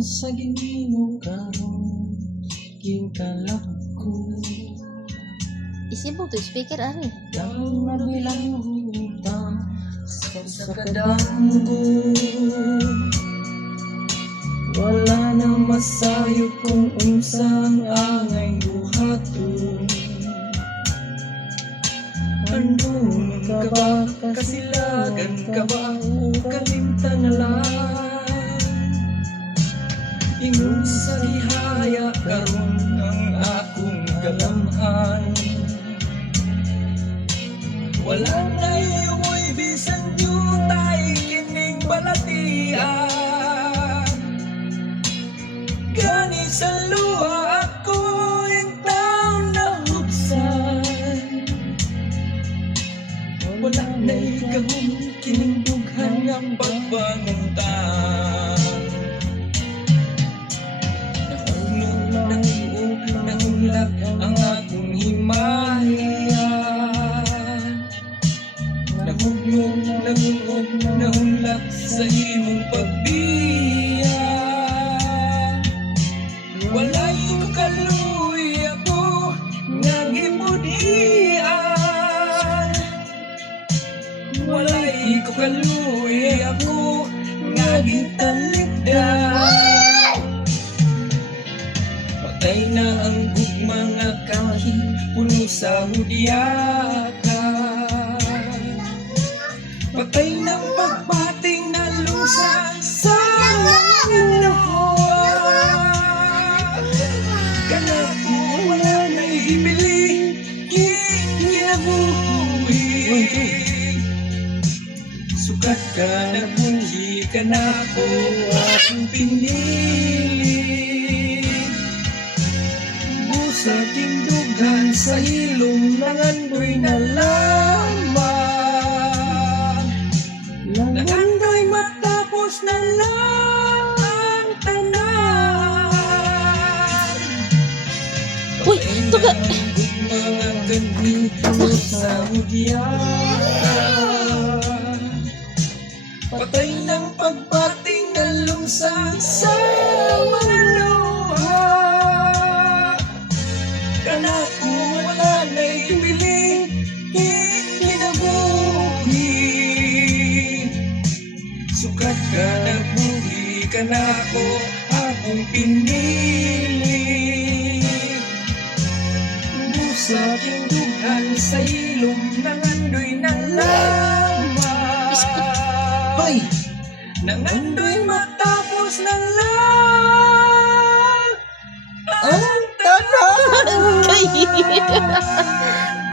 sa ginimo karon ginkalak ko. Isip mo to speaker ari. Dahil mabilang utang sa kadanggo. Wala na masayo kung unsang angay buhaton. Andun ka ba, kasilagan ka ba, o kalimtan na lang? Ingon sa gihaya karon ang akong galamhan. Wala na iyo'y bisan yutay kining balatian. Gani sa luha ako intang nahubsan. Wala na ikagong kining dughan ng pagbanguntan. Nahulog ang akong himayan. Nahulog sa imong pagbiya. Walay ko kaluy ako nga gipudian. Walay ko kaluy ako nga gitalikdan. Patay na ang gugma nga kahit puno sa hudyaka. Patay ng pagpating na lusa sa luha. Kanang wala na ibili ginabuhi. Sukat ka na bunhi ka na ko akong pinili. Busa tindugan sa hilong nangandoy na lamang. Nangandoy matapos na lang ang tanan. Uy, tuga. Mga ganito sa hudyan. Patay ng pagpating na lumsa sa mga luha. Kanako wala na ibili ginabuhi. Sukat ka na buhi ka na ko akong pinili. Busa tinduhan sa ilong nangandoy na lamang. Hoy! Nangandoy matapos na lang ang tanan.